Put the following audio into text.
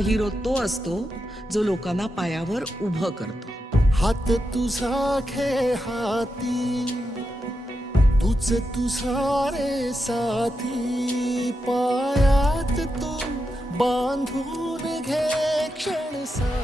Hero तो असतो जो लोकांना पायावर उभं करतो. हात तुझा घे हाती, तुझ तुझा रे साथी, पायात तू बांधून घे क्षण सा